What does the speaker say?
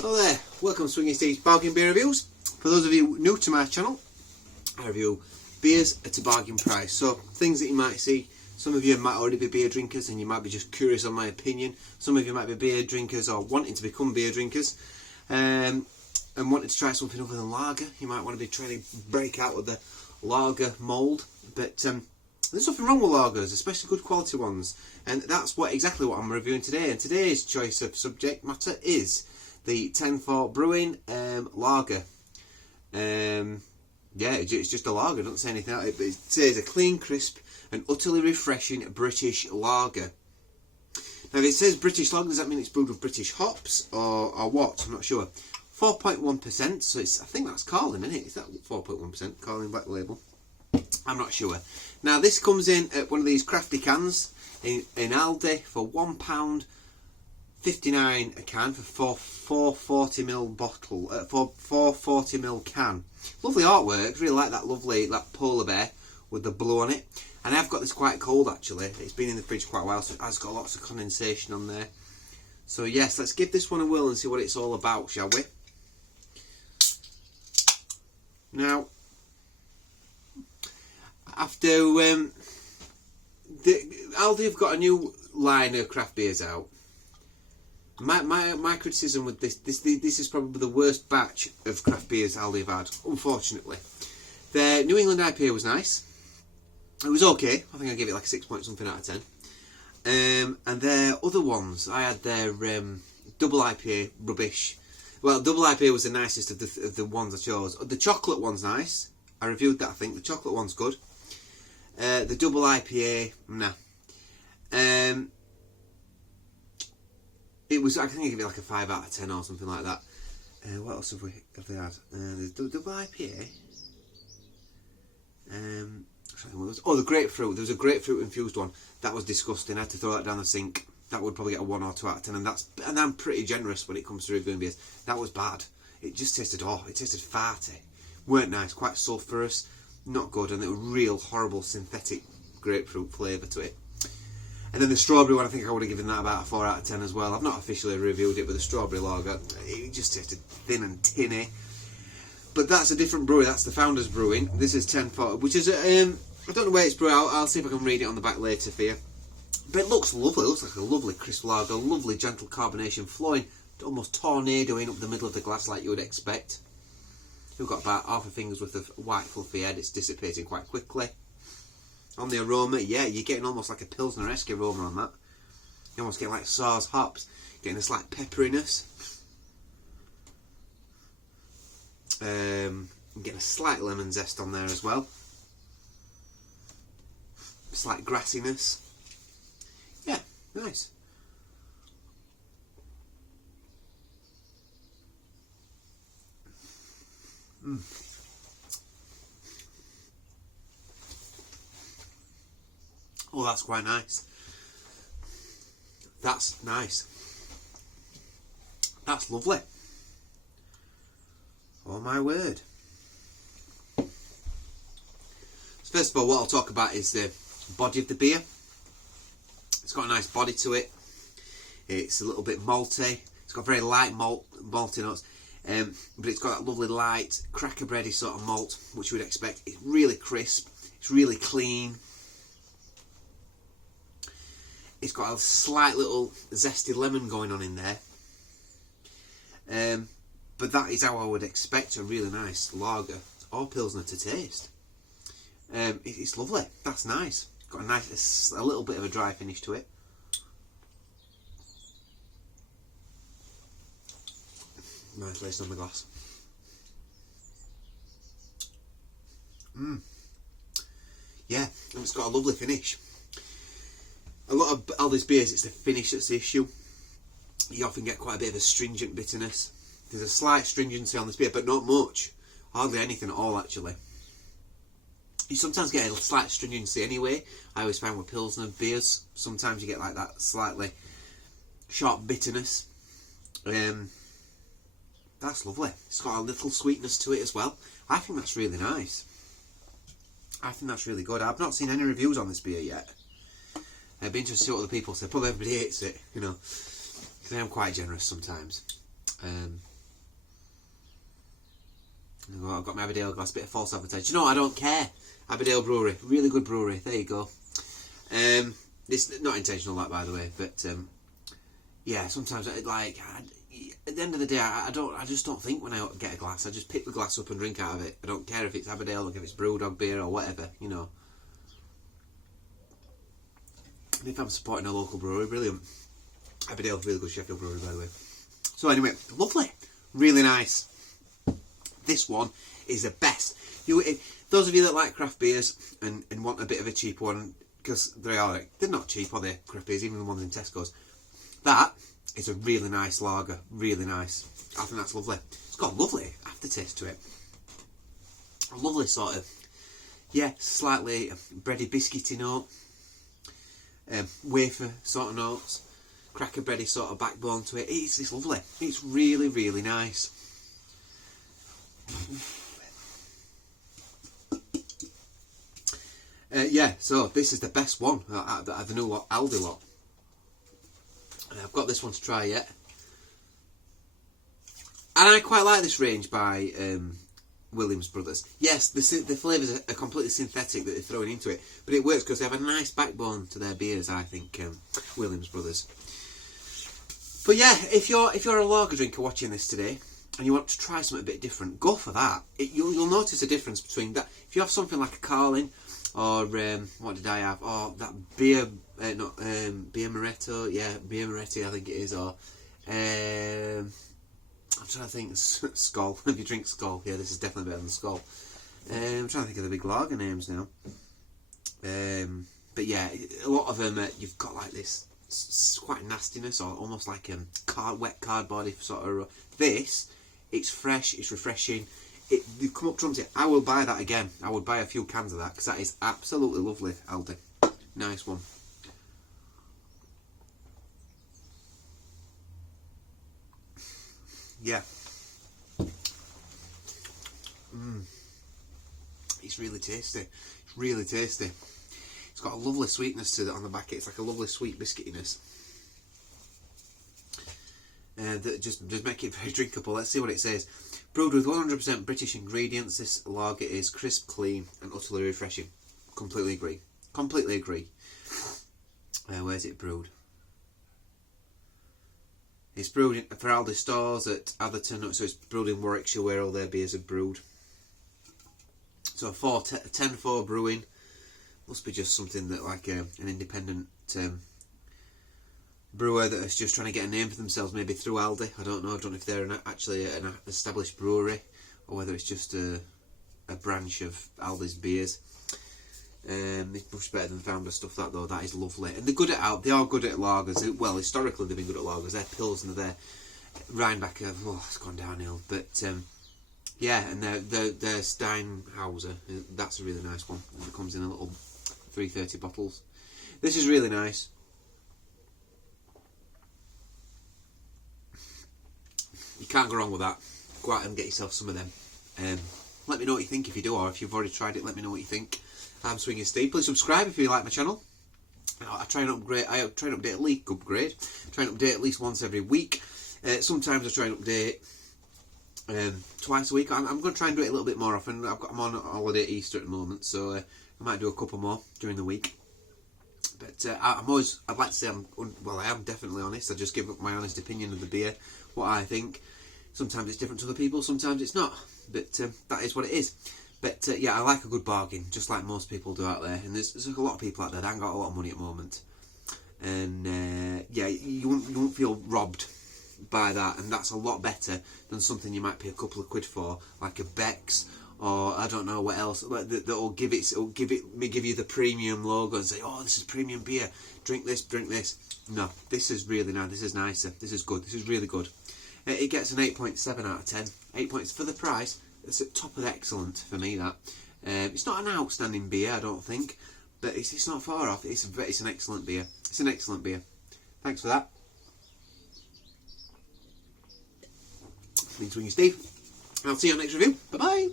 Hello there, welcome to Swinging Steve's Bargain Beer Reviews. For those of you new to my channel, I review beers at a bargain price. So things that you might see, some of you might already be beer drinkers and you might be just curious on my opinion. Some of you might be beer drinkers or wanting to become beer drinkers and wanting to try something other than lager. You might want to be trying to break out of the lager mould, but there's nothing wrong with lagers, especially good quality ones, and that's exactly what I'm reviewing today. And today's choice of subject matter is the 10-4 Brewing lager. Yeah, it's just a lager, it doesn't say anything else. It says a clean, crisp and utterly refreshing British lager. Now if it says British lager, does that mean it's brewed with British hops or what? I'm not sure. 4.1%, so I think that's Carling, isn't it? Is that 4.1%? Carling Black Label? I'm not sure. Now this comes in at one of these crafty cans in Aldi for £1.59 a can for 440ml bottle, 440ml can. Lovely artwork, really like that polar bear with the blue on it. And I've got this quite cold actually. It's been in the fridge quite a while, so it has got lots of condensation on there. So yes, let's give this one a whirl and see what it's all about, shall we? Now, after Aldi have got a new line of craft beers out. My criticism with this is probably the worst batch of craft beers Aldi have had, unfortunately. Their New England IPA was nice. It was okay. I think I gave it like a 6 point something out of 10. And their other ones, I had their double IPA rubbish. Well, double IPA was the nicest of the ones I chose. The chocolate one's nice. I reviewed that, I think. The chocolate one's good. The double IPA, nah. It was, I think I give it like a 5 out of 10 or something like that. What else have they had? The double IPA. Oh, the grapefruit. There was a grapefruit infused one. That was disgusting. I had to throw that down the sink. That would probably get a 1 or 2 out of 10. And I'm pretty generous when it comes to reviewing beers. That was bad. It just tasted it tasted farty. Weren't nice, quite sulphurous. Not good, and it was real horrible synthetic grapefruit flavour to it. And then the strawberry one, I think I would have given that about a 4 out of 10 as well. I've not officially reviewed it, but the strawberry lager, it just tasted thin and tinny. But that's a different brewery, that's the Founders Brewing. This is 10-4, which is, I don't know where it's brewed. I'll see if I can read it on the back later for you. But it looks lovely, it looks like a lovely crisp lager, lovely gentle carbonation flowing, almost tornadoing up the middle of the glass like you would expect. You've got about half a finger's worth of white fluffy head, it's dissipating quite quickly. On the aroma, yeah, you're getting almost like a Pilsner-esque aroma on that. You're almost getting like Saaz hops, getting a slight pepperiness. Getting a slight lemon zest on there as well. Slight grassiness. Yeah, nice. Oh, that's quite nice. That's nice. That's lovely. Oh my word. So first of all, what I'll talk about is the body of the beer. It's got a nice body to it. It's a little bit malty. It's got very light malty notes. But it's got that lovely light, cracker bready sort of malt, which you would expect. It's really crisp. It's really clean. It's got a slight little zesty lemon going on in there. But that is how I would expect a really nice lager or Pilsner to taste. It's lovely. That's nice. Got a little bit of a dry finish to it. Nice lace on the glass. Yeah, and it's got a lovely finish. A lot of Aldi's beers, it's the finish that's the issue. You often get quite a bit of a stringent bitterness. There's a slight stringency on this beer, but not much. Hardly anything at all, actually. You sometimes get a slight stringency anyway. I always find with Pilsner beers, sometimes you get like that slightly sharp bitterness. That's lovely. It's got a little sweetness to it as well. I think that's really nice. I think that's really good. I've not seen any reviews on this beer yet. I'd be interested to see what other people say. Probably everybody hates it, you know, because I am quite generous sometimes. I've got my Aberdale glass, bit of false advertising. You know, I don't care. Aberdale Brewery, really good brewery. There you go. It's not intentional, that, by the way, but yeah, sometimes at the end of the day, I just don't think when I get a glass. I just pick the glass up and drink out of it. I don't care if it's Aberdale or if it's Brewdog beer or whatever, you know. And if I'm supporting a local brewery, brilliant. Aberdale, really good Sheffield brewery, by the way. So anyway, lovely, really nice. This one is the best. Those of you that like craft beers and want a bit of a cheap one, because they're not cheap, are they, craft beers, even the ones in Tesco's. That is a really nice lager, really nice. I think that's lovely. It's got a lovely aftertaste to it. A lovely sort of, yeah, slightly bready biscuity note. Wafer sort of notes, cracker bready sort of backbone to it. It's lovely. It's really, really nice. Yeah, so this is the best one out of the new Aldi lot. I've got this one to try yet, and I quite like this range by Williams Brothers. Yes, the flavours are completely synthetic that they're throwing into it, but it works because they have a nice backbone to their beers, I think, Williams Brothers. But yeah, if you're a lager drinker watching this today and you want to try something a bit different, go for that. You'll notice a difference between that. If you have something like a Carlin or what did I have? Oh, that beer, beer Moretto, yeah, beer Moretti, I think it is, or I'm trying to think. Skull. If you drink Skull, yeah, this is definitely better than Skull. I'm trying to think of the big lager names now. But yeah, a lot of them, you've got like this quite nastiness, or almost like wet cardboardy sort of. This, it's fresh, it's refreshing. You come up trumps it. I will buy that again. I would buy a few cans of that because that is absolutely lovely, Aldi. Nice one. Yeah. It's really tasty. It's really tasty. It's got a lovely sweetness to it on the back. It's like a lovely sweet biscuitiness. That just make it very drinkable. Let's see what it says. Brewed with 100% British ingredients, this lager is crisp, clean and utterly refreshing. Completely agree. Completely agree. Where's it brewed? It's brewed for Aldi stores at Atherton, so it's brewed in Warwickshire where all their beers are brewed. So 10-4 Brewing. Must be just something that like an independent brewer that is just trying to get a name for themselves, maybe through Aldi. I don't know if they're actually an established brewery or whether it's just a branch of Aldi's beers. It's much better than Founder stuff, that though. That is lovely, and they're good at they are good at lagers. Well, historically they've been good at lagers. Their Pilsner, their Rheinbacher, it's gone downhill. But yeah, and their Steinhauser, that's a really nice one. It comes in a little 330 bottles. This is really nice. You can't go wrong with that. Go out and get yourself some of them. Let me know what you think if you do, or if you've already tried it, let me know what you think. I'm Swinging Steve. Please subscribe if you like my channel. I try and upgrade. I try and update at least once every week. Sometimes I try and update twice a week. I'm going to try and do it a little bit more often. I'm on holiday at Easter at the moment, so I might do a couple more during the week. But I'd like to say I am definitely honest. I just give up my honest opinion of the beer, what I think. Sometimes it's different to other people, sometimes it's not. But that is what it is. But yeah, I like a good bargain, just like most people do out there. And there's a lot of people out there that haven't got a lot of money at the moment. And yeah, you won't feel robbed by that. And that's a lot better than something you might pay a couple of quid for, like a Beck's, or I don't know what else, that'll give you the premium logo and say, oh, this is premium beer, drink this. No, this is really nice. This is nicer. This is good. This is really good. It gets an 8.7 out of 10. 8 points for the price. It's at top of excellent for me, that. It's not an outstanding beer, I don't think, but it's not far off. It's an excellent beer. It's an excellent beer. Thanks for that. Been Swinging Steve. I'll see you on the next review. Bye bye.